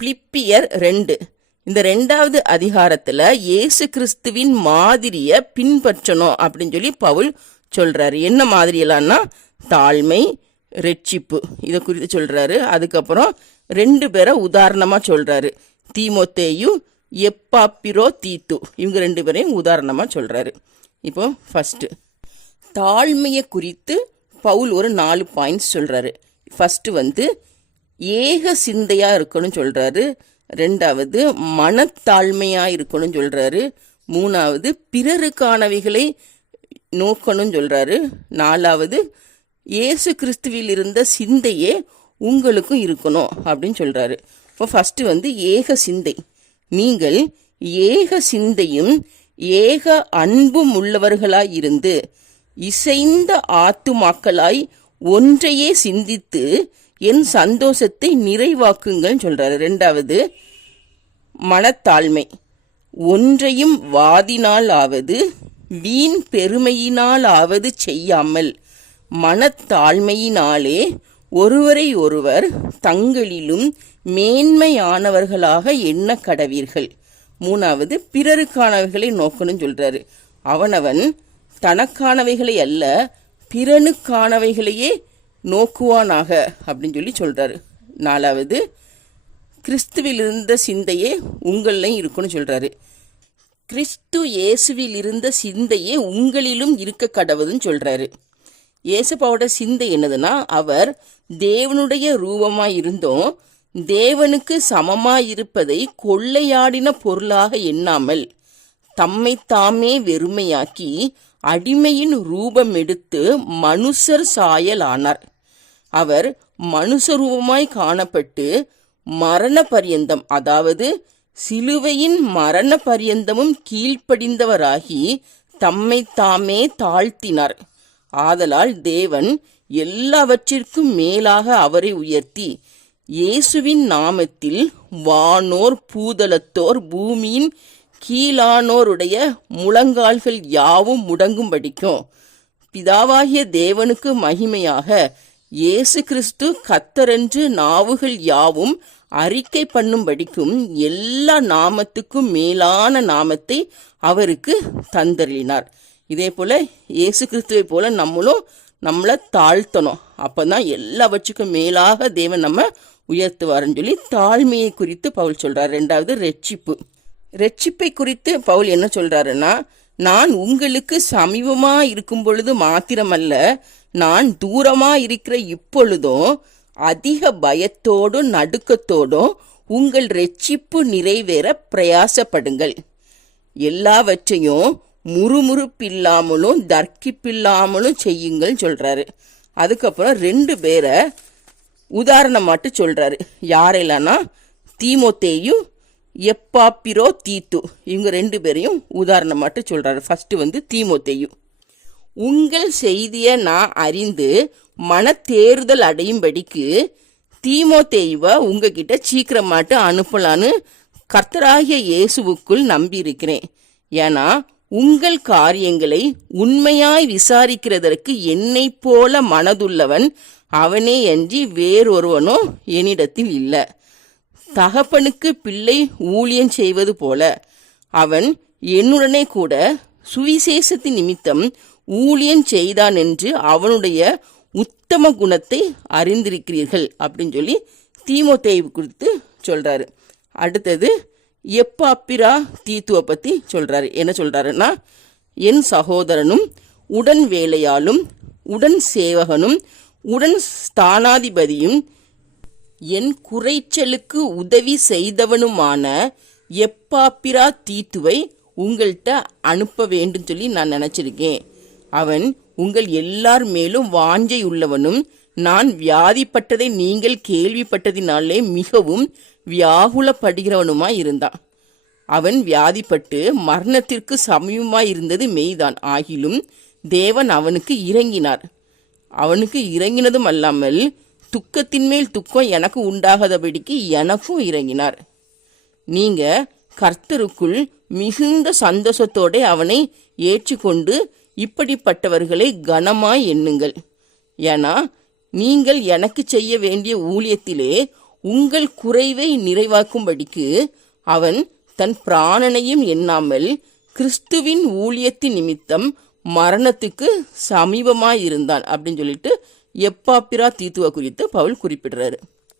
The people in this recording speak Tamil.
பிலிப்பியர் ரெண்டு. இந்த ரெண்டாவது அதிகாரத்தில் இயேசு கிறிஸ்துவின் மாதிரியை பின்பற்றணும் அப்படின்னு சொல்லி பவுல் சொல்கிறாரு என்ன மாதிரியெல்லாம்னா? தாழ்மை ரெட்சிப்பு. இதை குறித்து சொல்கிறாரு அதுக்கப்புறம் ரெண்டு பேரை உதாரணமாக சொல்கிறாரு தீமோத்தேயு எப்பாப்பிரோ தீத்து. இவங்க ரெண்டு பேரையும் உதாரணமாக சொல்கிறாரு இப்போ ஃபஸ்ட்டு தாழ்மையை குறித்து பவுல் ஒரு நாலு பாயிண்ட்ஸ் சொல்கிறாரு ஃபஸ்ட்டு வந்து ஏக சிந்தையாக இருக்கணும்னு சொல்கிறாரு ரெண்டாவது மனத்தாழ்மையாக இருக்கணும்னு சொல்கிறாரு மூணாவது பிறருக்கானவைகளை நோக்கணும்னு சொல்கிறாரு நாலாவது இயேசு கிறிஸ்துவில் இருந்த சிந்தையே உங்களுக்கும் இருக்கணும் அப்படின்னு சொல்கிறாரு இப்போ ஃபஸ்ட்டு வந்து ஏக சிந்தை. நீங்கள் ஏக சிந்தையும் ஏக அன்பும் உள்ளவர்களாய் இருந்து இசைந்த ஆத்துமாக்களாய் ஒன்றையே சிந்தித்து என் சந்தோஷத்தை நிறைவாக்குங்கள் சொல்றாரு. ரெண்டாவது மனத்தாழ்மை. ஒன்றையும் வாதினால் ஆவது வீண் பெருமையினால் ஆவது செய்யாமல் மனத்தாழ்மையினாலே ஒருவரை ஒருவர் தங்களிலும் மேன்மையானவர்களாக எண்ண கடவீர்கள். மூணாவது பிறருக்கானவைகளை நோக்கணும்னு சொல்றாரு. அவனவன் தனக்கானவைகளை அல்ல பிறனுக்கானவைகளையே நோக்குவானாக அப்படின்னு சொல்லி சொல்கிறாரு நாலாவது கிறிஸ்துவில் இருந்த சிந்தையே உங்களிலையும் இருக்குன்னு சொல்கிறாரு கிறிஸ்து இயேசுவில் இருந்த சிந்தையே உங்களிலும் இருக்க கடவுதுன்னு சொல்கிறாரு இயேசுப்பாவோட சிந்தை என்னதுன்னா அவர் தேவனுடைய ரூபமாக இருந்தும் தேவனுக்கு சமமாக இருப்பதை கொள்ளையாடின பொருளாக எண்ணாமல் தம்மை தாமே வெறுமையாக்கி அடிமையின் ரூபம் எடுத்து மனுஷர் சாயலானார். அவர் மனுஷரூபமாய் காணப்பட்டு மரண பரியந்தம் அதாவது சிலுவையின் மரண பரியந்தமும் கீழ்ப்படிந்தவராகி தம்மை தாமே தாழ்த்தினார். ஆதலால் தேவன் எல்லாவற்றிற்கும் மேலாக அவரை உயர்த்தி இயேசுவின் நாமத்தில் வானோர் பூதலத்தோர் பூமியின் கீழானோருடைய முழங்கால்கள் யாவும் முடங்கும்படிக்கும். பிதாவாகிய தேவனுக்கு மகிமையாக இயேசு கிறிஸ்து கத்தரென்று நாவுகள் யாவும் அறிக்கை பண்ணும்படிக்கும் எல்லா நாமத்துக்கும் மேலான நாமத்தை அவருக்கு தந்தருளினார். இதே போல இயேசு கிறிஸ்துவை போல நம்மளும் நம்மளை தாழ்த்தணும். அப்பதான் எல்லாவற்றுக்கும் மேலாக தேவன் நம்ம உயர்த்துவாருன்னு சொல்லி தாழ்மையை குறித்து பவுல் சொல்றார். ரெண்டாவது ரெட்சிப்பு. ரெட்சிப்பை குறித்து பவுல் என்ன சொல்றாருன்னா நான் உங்களுக்கு சமீபமா இருக்கும் பொழுது மாத்திரமல்ல நான் தூரமா இருக்கிற இப்பொழுதும் அதிக பயத்தோடும் நடுக்கத்தோடும் உங்கள் ரெட்சிப்பு நிறைவேற பிரயாசப்படுங்கள். எல்லாவற்றையும் முறுமுறுப்பில்லாமலும் தர்க்கிப்பில்லாமலும் செய்யுங்கள் சொல்றாரு. அதுக்கப்புறம் ரெண்டு பேரை உதாரணம் மட்டும் சொல்றாரு யாரெல்லாம்னா தீமோத்தேயும் எப்பாப்பிரோ தீத்து. இவங்க ரெண்டு பேரையும் உதாரணம் மட்டும் சொல்றாரு. ஃபர்ஸ்ட் வந்து தீமோத்தேயு. உங்கள் செய்தியை நான் அறிந்து மனத்தேறுதல் அடையும்படிக்கு தீமோத்தேயுவை உங்ககிட்ட சீக்கிரமாட்டு அனுப்பலான்னு கர்த்தராகிய இயேசுவுக்குள் நம்பியிருக்கிறேன். ஏன்னா உங்கள் காரியங்களை உண்மையாய் விசாரிக்கிறதற்கு என்னை போல மனதுள்ளவன் அவனே அன்றி வேறொருவனோ என்னிடத்தில் இல்லை. தகப்பனுக்கு பிள்ளை ஊழியம் செய்வது போல அவன் என்னுடனே கூட சுவிசேஷத்தின் நிமித்தம் ஊழியம் செய்தான் என்று அவனுடைய உத்தம குணத்தை அறிந்திருக்கிறீர்கள் அப்படின்னு சொல்லி தீமோத்தேயு குறித்து சொல்றாரு. அடுத்தது எப்பாப்பிரா தீத்துவை பத்தி சொல்றாரு. என்ன சொல்றாருன்னா என் சகோதரனும் உடன் வேலையாலும் உடன் சேவகனும் உடன் ஸ்தானாதிபதியும் என் குறைச்சலுக்கு உதவி செய்தவனுமான எப்பாப்பிரா தீத்துவை உங்கள்கிட்ட அனுப்ப வேண்டும் சொல்லி நான் நினச்சிருக்கேன். அவன் உங்கள் எல்லார் மேலும் வாஞ்சை உள்ளவனும் நான் வியாதிப்பட்டதை நீங்கள் கேள்விப்பட்டதினாலே மிகவும் வியாகுலப்படுகிறவனுமாய் இருந்தான். அவன் வியாதிப்பட்டு மரணத்திற்கு சமயமாய் இருந்தது மெய்தான். ஆகிலும் தேவன் அவனுக்கு இறங்கினார். அவனுக்கு இறங்கினதும் அல்லாமல் துக்கத்தின் மேல் துக்கம் எனக்கு உண்டாகாதபடிக்கு எனக்கும் இறங்கினார். நீங்க கர்த்தருக்குள் மிகுந்த சந்தோஷத்தோட அவனை ஏற்றுக்கொண்டு இப்படிப்பட்டவர்களை கனமாய் எண்ணுங்கள். ஏன்னா நீங்கள் எனக்கு செய்ய வேண்டிய ஊழியத்திலே உங்கள் குறைவை நிறைவாக்கும்படிக்கு அவன் தன் பிராணனையும் எண்ணாமல் கிறிஸ்துவின் ஊழியத்தின் நிமித்தம் மரணத்துக்கு சமீபமாயிருந்தான் அப்படின்னு சொல்லிட்டு எப்பாப்பிரா தீத்துவ குறித்து பவுல் குறிப்பிடுறாரு.